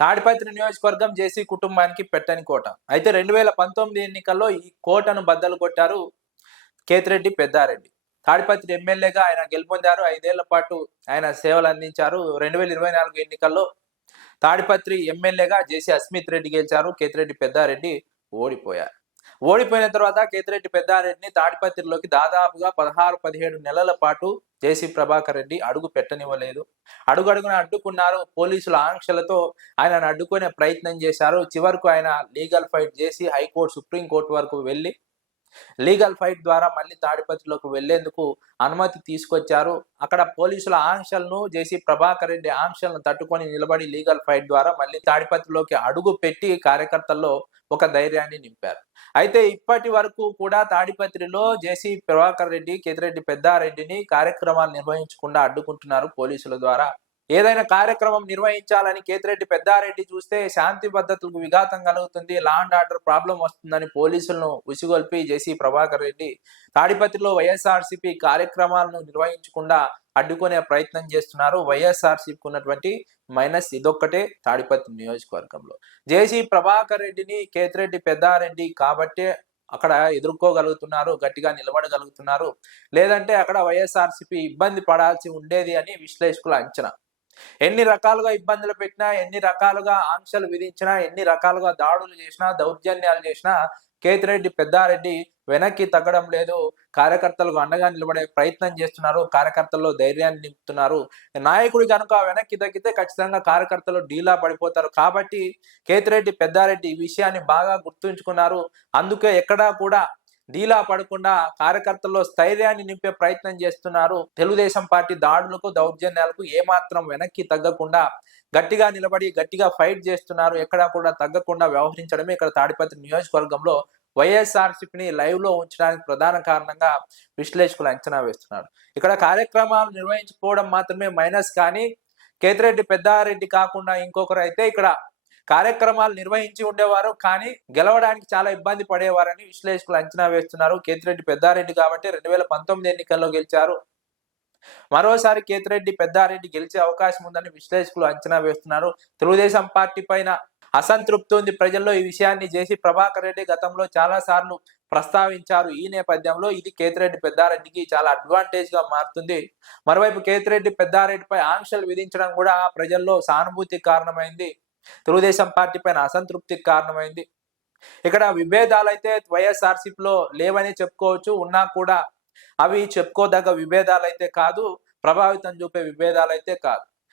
తాడిపత్రి నియోజకవర్గం జేసీ కుటుంబానికి పెట్టని కోట. అయితే 2019 ఎన్నికల్లో ఈ కోటను బద్దలు కొట్టారు కేతిరెడ్డి పెద్దారెడ్డి. తాడిపత్రి ఎమ్మెల్యేగా ఆయన గెలుపొందారు. 5 ఏళ్ల పాటు ఆయన సేవలు అందించారు. 2024 ఎన్నికల్లో తాడిపత్రి ఎమ్మెల్యేగా జేసీ అస్మిత్ రెడ్డి గెలిచారు. కేతిరెడ్డి పెద్దారెడ్డి ఓడిపోయారు. ఓడిపోయిన తర్వాత కేతిరెడ్డి పెద్దారెడ్డిని తాడిపత్రిలోకి దాదాపుగా 16-17 నెలల పాటు జేసీ ప్రభాకర్ రెడ్డి అడుగు పెట్టనివ్వలేదు. అడుగడుగున అడ్డుకున్నారు. పోలీసుల ఆంక్షలతో ఆయనను అడ్డుకునే ప్రయత్నం చేశారు. చివరకు ఆయన లీగల్ ఫైట్ చేసి హైకోర్టు, సుప్రీంకోర్టు వరకు వెళ్ళి లీగల్ ఫైట్ ద్వారా మళ్ళీ తాడిపత్రిలోకి వెళ్లేందుకు అనుమతి తీసుకొచ్చారు. అక్కడ పోలీసుల ఆంక్షలను జేసీ ప్రభాకర్ రెడ్డి ఆంక్షలను తట్టుకొని నిలబడి లీగల్ ఫైట్ ద్వారా మళ్ళీ తాడిపత్రిలోకి అడుగు పెట్టి కార్యకర్తల్లో ఒక ధైర్యాన్ని నింపారు. అయితే ఇప్పటి వరకు కూడా తాడిపత్రిలో జేసీ ప్రభాకర్ రెడ్డి, కేతిరెడ్డి పెద్దారెడ్డిని కార్యక్రమాలు నిర్వహించకుండా అడ్డుకుంటున్నారు పోలీసుల ద్వారా. ఏదైనా కార్యక్రమం నిర్వహించాలని కేతిరెడ్డి పెద్దారెడ్డి చూస్తే శాంతి భద్రతలకు విఘాతం కలుగుతుంది, లా అండ్ ఆర్డర్ ప్రాబ్లం వస్తుందని పోలీసులను ఉసిగొల్పి జేసీ ప్రభాకర్ రెడ్డి తాడిపత్రిలో వైఎస్ఆర్సీపీ కార్యక్రమాలను నిర్వహించకుండా అడ్డుకునే ప్రయత్నం చేస్తున్నారు. వైఎస్ఆర్సీపీకి ఉన్నటువంటి మైనస్ ఇదొక్కటే తాడిపత్రి నియోజకవర్గంలో. జేసీ ప్రభాకర్ రెడ్డిని కేతిరెడ్డి పెద్దారెడ్డి కాబట్టే అక్కడ ఎదుర్కోగలుగుతున్నారు, గట్టిగా నిలబడగలుగుతున్నారు. లేదంటే అక్కడ వైఎస్ఆర్సీపీ ఇబ్బంది పడాల్సి ఉండేది అని విశ్లేషకుల అంచనా. ఎన్ని రకాలుగా ఇబ్బందులు పెట్టినా, ఎన్ని రకాలుగా ఆంక్షలు విధించినా, ఎన్ని రకాలుగా దాడులు చేసినా, దౌర్జన్యాలు చేసినా కేతిరెడ్డి పెద్దారెడ్డి వెనక్కి తగ్గడం లేదు. కార్యకర్తలకు అండగా నిలబడే ప్రయత్నం చేస్తున్నారు. కార్యకర్తల్లో ధైర్యాన్ని నింపుతున్నారు. నాయకుడి కనుక వెనక్కి తగ్గితే ఖచ్చితంగా కార్యకర్తలు డీలా పడిపోతారు. కాబట్టి కేతిరెడ్డి పెద్దారెడ్డి ఈ విషయాన్ని బాగా గుర్తుంచుకున్నారు. అందుకే ఎక్కడా కూడా డీలా పడకుండా కార్యకర్తల్లో స్థైర్యాన్ని నింపే ప్రయత్నం చేస్తున్నారు. తెలుగుదేశం పార్టీ దాడులకు, దౌర్జన్యాలకు ఏమాత్రం వెనక్కి తగ్గకుండా గట్టిగా నిలబడి గట్టిగా ఫైట్ చేస్తున్నారు. ఎక్కడా కూడా తగ్గకుండా వ్యవహరించడమే ఇక్కడ తాడిపత్రి నియోజకవర్గంలో వైఎస్ఆర్సీపీని లైవ్ లో ఉంచడానికి ప్రధాన కారణంగా విశ్లేషకులు అంచనా వేస్తున్నారు. ఇక్కడ కార్యక్రమాలు నిర్వహించుకోవడం మాత్రమే మైనస్, కానీ కేతిరెడ్డి పెద్దారెడ్డి కాకుండా ఇంకొకరు అయితే ఇక్కడ కార్యక్రమాలు నిర్వహించి ఉండేవారు, కానీ గెలవడానికి చాలా ఇబ్బంది పడేవారని విశ్లేషకులు అంచనా వేస్తున్నారు. కేతిరెడ్డి పెద్దారెడ్డి కాబట్టి 2019 ఎన్నికల్లో గెలిచారు. మరోసారి కేతిరెడ్డి పెద్దారెడ్డి గెలిచే అవకాశం ఉందని విశ్లేషకులు అంచనా వేస్తున్నారు. తెలుగుదేశం పార్టీ పైన అసంతృప్తి ఉంది ప్రజల్లో. ఈ విషయాన్ని జేసీ ప్రభాకర్ రెడ్డి గతంలో చాలా సార్లు ప్రస్తావించారు. ఈ నేపథ్యంలో ఇది కేతిరెడ్డి పెద్దారెడ్డికి చాలా అడ్వాంటేజ్ గా మారుతుంది. మరోవైపు కేతిరెడ్డి పెద్దారెడ్డిపై ఆంక్షలు విధించడం కూడా ప్రజల్లో సానుభూతికి కారణమైంది. తెలుగుదేశం పార్టీ పైన అసంతృప్తికి కారణమైంది. ఇక్కడ విభేదాలు అయితే వైఎస్ఆర్సీపీలో లేవని చెప్పుకోవచ్చు. ఉన్నా కూడా అవి చెప్పుకోదగ్గ విభేదాలు అయితే కాదు, ప్రభావితం చూపే విభేదాలు అయితే కాదు.